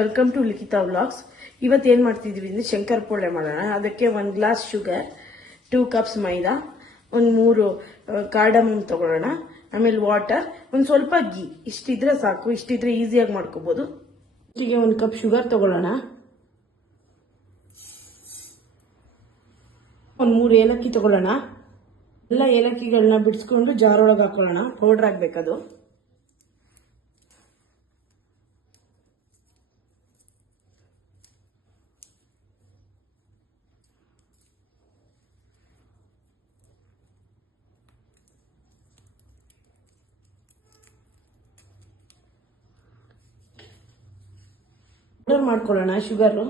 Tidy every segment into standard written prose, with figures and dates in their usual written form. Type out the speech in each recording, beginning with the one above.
Welcome to Likhitha vlogs. ಇವತ್ತು ಏನು ಮಾಡ್ತಿದ್ದೀವಿ ಅಂದರೆ ಶಂಕರ್ ಪೋಳೆ ಮಾಡೋಣ. ಅದಕ್ಕೆ 1 ಗ್ಲಾಸ್ ಶುಗರ್, 2 ಕಪ್ಸ್ ಮೈದಾ, ಒಂದು 3 ಕಾರ್ಡಮಮ್ ತಗೊಳ್ಳೋಣ, ಆಮೇಲೆ ವಾಟರ್, ಒಂದು ಸ್ವಲ್ಪ ಗೀ. ಇಷ್ಟಿದ್ರೆ ಸಾಕು, ಇಷ್ಟಿದ್ರೆ ಈಸಿಯಾಗಿ ಮಾಡ್ಕೋಬಹುದು. ಹೀಗೆ 1 ಕಪ್ ಶುಗರ್ ತಗೊಳ್ಳೋಣ, ಒಂದು 3 ಏಲಕ್ಕಿ ತಗೊಳ್ಳೋಣ. ಎಲ್ಲ ಏಲಕ್ಕಿಗಳನ್ನ ಬಿಡಿಸ್ಕೊಂಡು ಜಾರ್ ಒಳಗೆ ಹಾಕೊಳ್ಳೋಣ. ಪೌಡರ್ ಆಗ್ಬೇಕದು. ಪೌಡರ್ ಮಾಡ್ಕೊಳ್ಳೋಣ ಶುಗರು.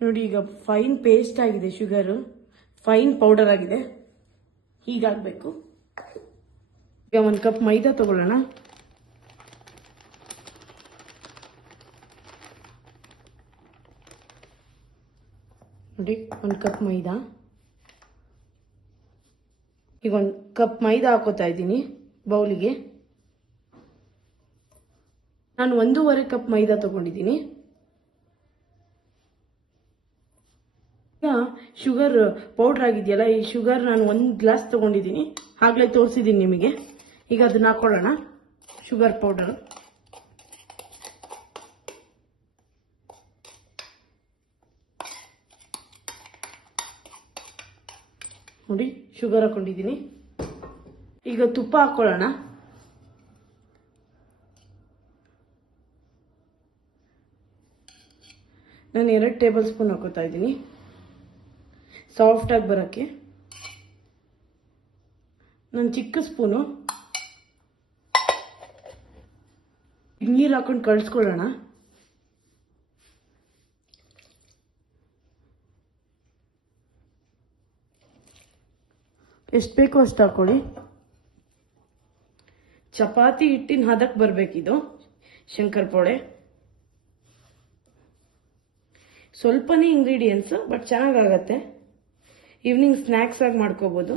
ನೋಡಿ, ಈಗ ಫೈನ್ ಪೇಸ್ಟ್ ಆಗಿದೆ ಶುಗರು, ಫೈನ್ ಪೌಡರ್ ಆಗಿದೆ. ಹೀಗಾಗಬೇಕು. ಈಗ 1 ಕಪ್ ಮೈದಾ ತಗೊಳ್ಳೋಣ. ನೋಡಿ, 1 ಕಪ್ ಮೈದಾ. ಈಗ 1 ಕಪ್ ಮೈದಾ ಹಾಕೋತಾ ಇದ್ದೀನಿ ಬೌಲಿಗೆ. ನಾನು 1.5 ಕಪ್ ಮೈದಾ ತಗೊಂಡಿದ್ದೀನಿ. ಈಗ ಶುಗರ್ ಪೌಡರ್ ಆಗಿದೆಯಲ್ಲ, ಈ ಶುಗರ್ ನಾನು 1 ಗ್ಲಾಸ್ ತಗೊಂಡಿದ್ದೀನಿ, ಆಗ್ಲೇ ತೋರಿಸಿದ್ದೀನಿ ನಿಮಗೆ. ಈಗ ಅದನ್ನ ಹಾಕೊಳ್ಳೋಣ, ಶುಗರ್ ಪೌಡರ್. ನೋಡಿ, ಶುಗರ್ ಹಾಕೊಂಡಿದ್ದೀನಿ. ಈಗ ತುಪ್ಪ ಹಾಕೊಳ್ಳೋಣ. ನಾನು 2 ಟೇಬಲ್ ಸ್ಪೂನ್ ಹಾಕೋತಾ ಇದ್ದೀನಿ, ಸಾಫ್ಟ್ ಆಗಿ ಬರೋಕ್ಕೆ. ನನ್ನ ಚಿಕ್ಕ ಸ್ಪೂನು ನೀರು ಹಾಕೊಂಡು ಕಳಿಸ್ಕೊಳ್ಳೋಣ. ಎಷ್ಟು ಬೇಕೋ ಅಷ್ಟು ಹಾಕೊಳ್ಳಿ. ಚಪಾತಿ ಹಿಟ್ಟಿನ ಹದಕ್ಕೆ ಬರಬೇಕಿದು ಶಂಕರ್ ಪೋಳೆ. ಸ್ವಲ್ಪನೇ ಇಂಗ್ರೀಡಿಯೆಂಟ್ಸ್, ಬಟ್ ಚೆನ್ನಾಗಾಗತ್ತೆ. ಈವ್ನಿಂಗ್ ಸ್ನ್ಯಾಕ್ಸ್ ಆಗಿ ಮಾಡ್ಕೋಬಹುದು.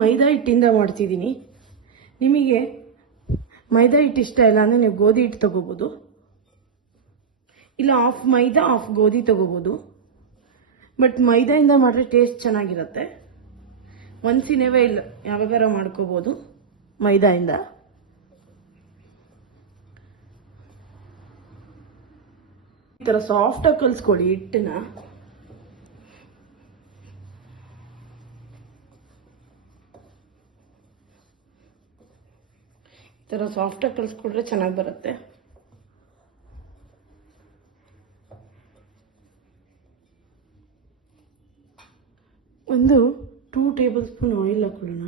ಮೈದಾ ಹಿಟ್ಟಿಂದ ಮಾಡ್ತಿದ್ದೀನಿ. ನಿಮಗೆ ಮೈದಾ ಹಿಟ್ಟು ಇಷ್ಟ ಇಲ್ಲ ಅಂದರೆ ನೀವು ಗೋಧಿ ಹಿಟ್ಟು ತಗೋಬೋದು, ಇಲ್ಲ ಹಾಫ್ ಮೈದಾ ಹಾಫ್ ಗೋಧಿ ತಗೋಬೋದು. ಬಟ್ ಮೈದಾಯಿಂದ ಮಾಡಿದ್ರೆ ಟೇಸ್ಟ್ ಚೆನ್ನಾಗಿರುತ್ತೆ. ಒಂದ್ಸಿನೇವೇ ಇಲ್ಲ, ಯಾವಾಗಾರ ಮಾಡ್ಕೋಬೋದು ಮೈದಾಯಿಂದ. ಈ ಥರ ಸಾಫ್ಟಾಗಿ ಕಲಿಸ್ಕೊಳ್ಳಿ ಹಿಟ್ಟನ್ನ. ಈ ಥರ ಸಾಫ್ಟಾಗಿ ಕಲಿಸ್ಕೊಡ್ರೆ ಚೆನ್ನಾಗಿ ಬರುತ್ತೆ. ಒಂದು 2 ಟೇಬಲ್ ಸ್ಪೂನ್ ಆಯಿಲ್ ಹಾಕೊಳ್ಳೋಣ.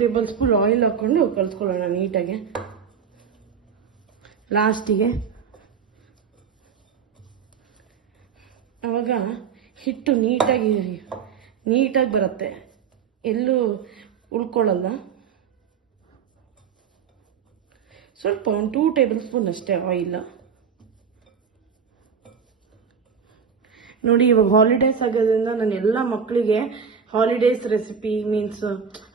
ಟೇಬಲ್ ಸ್ಪೂನ್ ಆಯಿಲ್ ಹಾಕೊಂಡು ಕಲಿಸ್ಕೊಳ್ಳೋಣ ನೀಟಾಗಿ. ಲಾಸ್ಟಿಗೆ ಅವಾಗ ಹಿಟ್ಟು ನೀಟಾಗಿ ಬರುತ್ತೆ, ಎಲ್ಲೂ ಉಳ್ಕೊಳ್ಳಲ್ಲ. ಸ್ವಲ್ಪ ಒಂದು 2 ಟೇಬಲ್ ಸ್ಪೂನ್ ಅಷ್ಟೇ ಆಯಿಲ್. ನೋಡಿ, ಇವಾಗ ಹಾಲಿಡೇಸ್ ಆಗೋದ್ರಿಂದ ನಾನು ಎಲ್ಲ ಮಕ್ಕಳಿಗೆ ಹಾಲಿಡೇಸ್ ರೆಸಿಪಿ ಮೀನ್ಸ್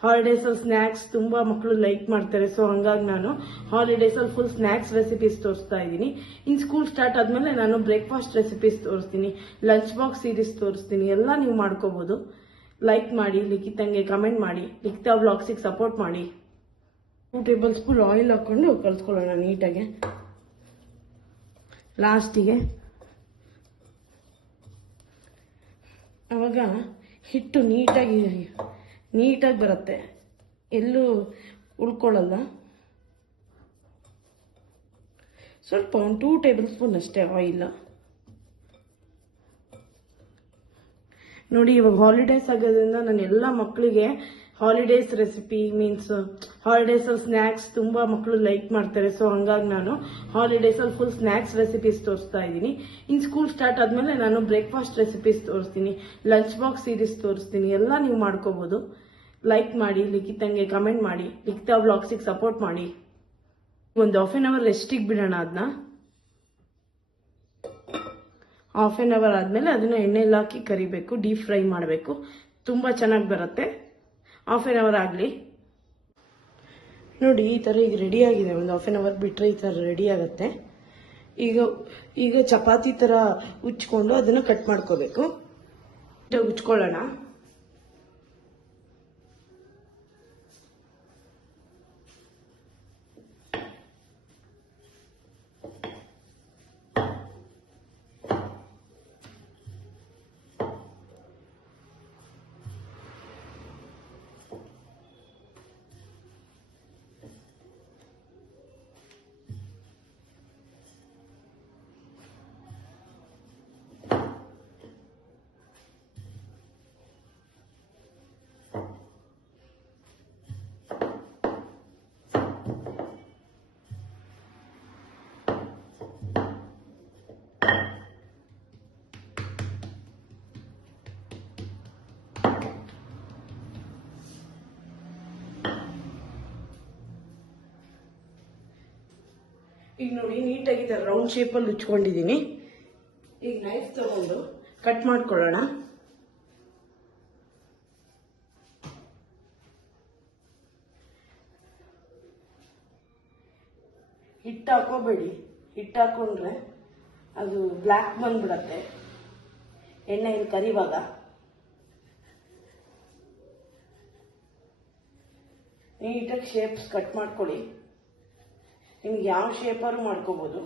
ಹಾಲಿಡೇಸಲ್ಲಿ ಸ್ನ್ಯಾಕ್ಸ್ ತುಂಬ ಮಕ್ಕಳು ಲೈಕ್ ಮಾಡ್ತಾರೆ. ಸೊ ಹಂಗಾಗಿ ನಾನು ಹಾಲಿಡೇಸಲ್ಲಿ ಫುಲ್ ಸ್ನ್ಯಾಕ್ಸ್ ರೆಸಿಪೀಸ್ ತೋರಿಸ್ತಾ ಇದ್ದೀನಿ. ಇನ್ನು ಸ್ಕೂಲ್ ಸ್ಟಾರ್ಟ್ ಆದಮೇಲೆ ನಾನು ಬ್ರೇಕ್ಫಾಸ್ಟ್ ರೆಸಿಪೀಸ್ ತೋರಿಸ್ತೀನಿ, ಲಂಚ್ ಬಾಕ್ಸ್ ಸೀರೀಸ್ ತೋರಿಸ್ತೀನಿ. ಎಲ್ಲ ನೀವು ಮಾಡ್ಕೋಬೋದು. ಲೈಕ್ ಮಾಡಿ, ಲಿಖಿತಂಗೆ ಕಮೆಂಟ್ ಮಾಡಿ, ಲಿಖಿತಾ ವ್ಲಾಗ್ಸಿಗೆ ಸಪೋರ್ಟ್ ಮಾಡಿ. 2 ಟೇಬಲ್ ಸ್ಪೂನ್ ಆಯಿಲ್ ಹಾಕೊಂಡು ಕಲಿಸ್ಕೊಳ್ಳೋಣ ನೀಟಾಗಿ. ಲಾಸ್ಟಿಗೆ ಅವಾಗ ಹಿಟ್ಟು ನೀಟಾಗಿ ಬರುತ್ತೆ, ಎಲ್ಲೂ ಉಳ್ಕೊಳ್ಳಲ್ಲ. ಸ್ವಲ್ಪ ಒಂದು 2 ಟೇಬಲ್ ಸ್ಪೂನ್ ಅಷ್ಟೇ ಆಯಿಲ್. ನೋಡಿ, ಇವಾಗ ಹಾಲಿಡೇಸ್ ಆಗೋದ್ರಿಂದ ನಾನು ಎಲ್ಲ ಮಕ್ಕಳಿಗೆ ಹಾಲಿಡೇಸ್ ರೆಸಿಪಿ ಹಾಲಿಡೇಸಲ್ಲಿ ಸ್ನ್ಯಾಕ್ಸ್ ತುಂಬ ಮಕ್ಕಳು ಲೈಕ್ ಮಾಡ್ತಾರೆ. ಸೊ ಹಂಗಾಗಿ ನಾನು ಹಾಲಿಡೇಸಲ್ಲಿ ಫುಲ್ ಸ್ನ್ಯಾಕ್ಸ್ ರೆಸಿಪೀಸ್ ತೋರಿಸ್ತಾ ಇದ್ದೀನಿ. ಇನ್ನು ಸ್ಕೂಲ್ ಸ್ಟಾರ್ಟ್ ಆದಮೇಲೆ ನಾನು ಬ್ರೇಕ್ಫಾಸ್ಟ್ ರೆಸಿಪೀಸ್ ತೋರಿಸ್ತೀನಿ, ಲಂಚ್ ಬಾಕ್ಸ್ ಸೀರೀಸ್ ತೋರಿಸ್ತೀನಿ. ಎಲ್ಲ ನೀವು ಮಾಡ್ಕೋಬೋದು. ಲೈಕ್ ಮಾಡಿ, ಲಿಖಿತಂಗೆ ಕಮೆಂಟ್ ಮಾಡಿ, ಲಿಖಿತ ವ್ಲಾಗ್ಸಿಗೆ ಸಪೋರ್ಟ್ ಮಾಡಿ. ಒಂದು ಹಾಫ್ ಆನ್ ಅವರ್ ರೆಸ್ಟಿಗೆ ಬಿಡೋಣ. ಅದನ್ನ ಹಾಫ್ ಆನ್ ಅವರ್ ಆದಮೇಲೆ ಅದನ್ನ ಎಣ್ಣೆಲಿ ಹಾಕಿ ಕರಿಬೇಕು, ಡೀಪ್ ಫ್ರೈ ಮಾಡಬೇಕು. ತುಂಬ ಚೆನ್ನಾಗಿ ಬರುತ್ತೆ. ಹಾಫ್ ಆನ್ ಅವರ್ ಆಗಲಿ. ನೋಡಿ, ಈ ಥರ ಈಗ ರೆಡಿ ಆಗಿದೆ. ಒಂದು ಹಾಫ್ ಆನ್ ಅವರ್ ಬಿಟ್ಟರೆ ಈ ಥರ ರೆಡಿ ಆಗುತ್ತೆ. ಈಗ ಚಪಾತಿ ಥರ ಉಚ್ಕೊಂಡು ಅದನ್ನು ಕಟ್ ಮಾಡ್ಕೋಬೇಕು. ಉಚ್ಕೊಳ್ಳೋಣ. ಈಗ ನೋಡಿ, ನೀಟಾಗಿ ರೌಂಡ್ ಶೇಪಲ್ಲಿ ಉಚ್ಕೊಂಡಿದ್ದೀನಿ. ಈಗ ನೈಫ್ ತಗೊಂಡು ಕಟ್ ಮಾಡ್ಕೊಳ್ಳೋಣ. ಹಿಟ್ಟು ಹಾಕೋಬೇಡಿ, ಹಿಟ್ಟು ಹಾಕೊಂಡ್ರೆ ಅದು ಬ್ಲ್ಯಾಕ್ ಬಂದ್ಬಿಡತ್ತೆ ಎಣ್ಣೆಯಲ್ಲಿ ಕರಿವಾಗ. ನೀಟಾಗಿ ಶೇಪ್ಸ್ ಕಟ್ ಮಾಡ್ಕೊಳ್ಳಿ. ನಿಮ್ಗೆ ಯಾವ ಶೇಪಾರು ಮಾಡ್ಕೋಬೋದು.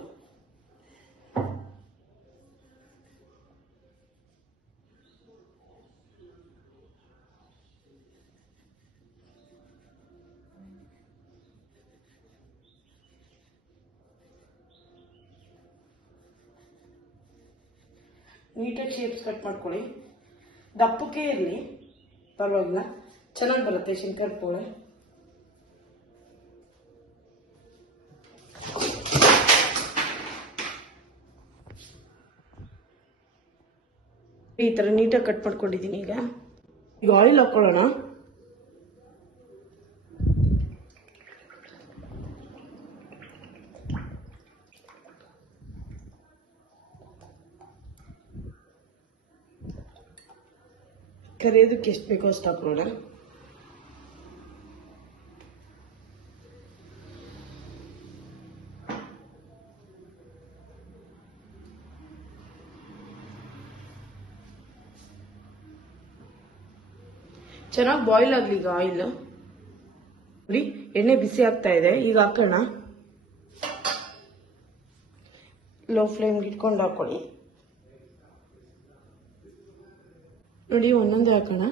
ನೀಟಾಗಿ ಶೇಪ್ಸ್ ಕಟ್ ಮಾಡ್ಕೊಳ್ಳಿ. ದಪ್ಪಕ್ಕೆ ಇರಲಿ, ಪರವಾಗಿಲ್ಲ, ಚೆನ್ನಾಗಿ ಬರುತ್ತೆ ಶಂಕರ್ ಪೋಳೆ. ಈ ಥರ ನೀಟಾಗಿ ಕಟ್ ಮಾಡ್ಕೊಂಡಿದ್ದೀನಿ. ಈಗ ಆಯಿಲ್ ಹಾಕೊಳ್ಳೋಣ. ಕರಿಯೋದಕ್ಕೆ ಎಷ್ಟು ಬೇಕೋ ಅಷ್ಟು ಹಾಕೋಣ. ಚೆನ್ನಾಗಿ ಬಾಯ್ಲ್ ಆಗಲಿ. ಈಗ ಆಯಿಲ್ ನೋಡಿ, ಎಣ್ಣೆ ಬಿಸಿ ಆಗ್ತಾ ಇದೆ. ಈಗ ಹಾಕೋಣ. ಲೋ ಫ್ಲೇಮ್ಗೆ ಇಟ್ಕೊಂಡು ಹಾಕೊಳ್ಳಿ. ನೋಡಿ, ಒಂದೊಂದೇ ಹಾಕೋಣ.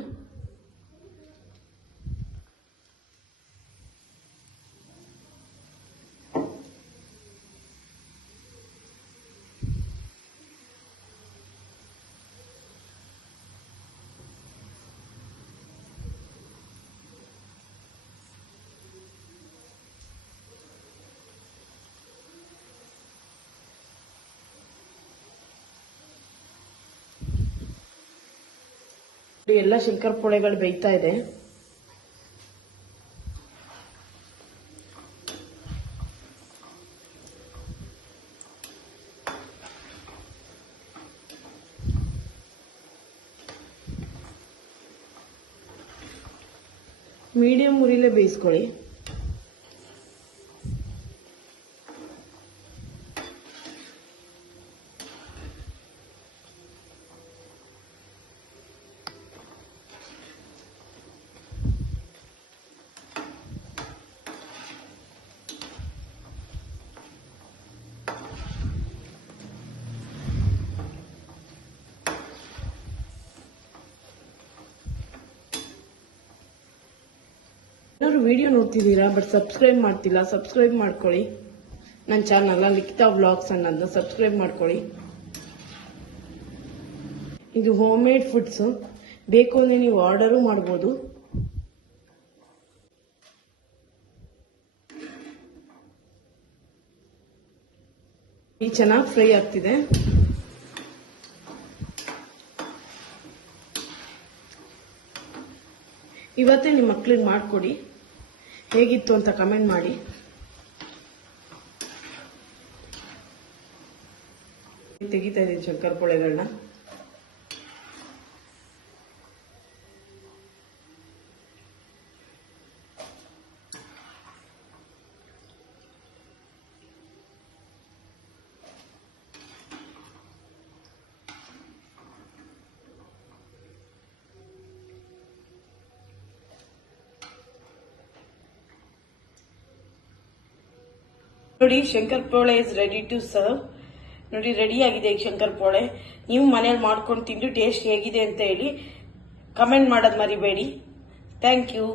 ಎಲ್ಲ ಶಂಕರ್ ಪೋಳೆಗಳು ಬೇಯ್ತಾ ಇದೆ. ಮೀಡಿಯಂ ಉರಿಲೇ ಬೇಯಿಸ್ಕೊಳ್ಳಿ. ಯಾರು ವಿಡಿಯೋ ನೋಡ್ತಿದ್ದೀರಾ ಬಟ್ ಸಬ್ಸ್ಕ್ರೈಬ್ ಮಾಡ್ತಿಲ್ಲ, ಸಬ್ಸ್ಕ್ರೈಬ್ ಮಾಡ್ಕೊಳ್ಳಿ. ನನ್ನ ಚಾನಲ್ ಲಿಖಿತಾ ವ್ಲಾಗ್ಸ್ ಅನ್ನೋದನ್ನ ಸಬ್ಸ್ಕ್ರೈಬ್ ಮಾಡ್ಕೊಳ್ಳಿ. ಇದು ಹೋಮ್ ಮೇಡ್ ಫುಡ್ಸ್, ಬೇಕು ಅಂದ್ರೆ ನೀವು ಆರ್ಡರು ಮಾಡ್ಬೋದು. ಈ ಚೆನ್ನಾಗಿ ಫ್ರೈ ಆಗ್ತಿದೆ. ಇವತ್ತೇ ನಿಮ್ಮ ಮಕ್ಳಿಗೆ ಮಾಡಿಕೊಡಿ, ಹೇಗಿತ್ತು ಅಂತ ಕಮೆಂಟ್ ಮಾಡಿ. ತೆಗಿತಾ ಇದ್ದೀನಿ ಶಂಕರ್ ಪೋಳೆಗಳನ್ನ. ನೋಡಿ, Shankar poli is ready to serve. ನೋಡಿ, ರೆಡಿ ಆಗಿದೆ ಈಗ ಶಂಕರ್ ಪೋಳೆ. ನೀವು ಮನೇಲಿ ಮಾಡ್ಕೊಂಡು ತಿಂದು ಟೇಸ್ಟ್ ಹೇಗಿದೆ ಅಂತ ಹೇಳಿ ಕಮೆಂಟ್ ಮಾಡೋದು ಮರಿಬೇಡಿ. Thank you.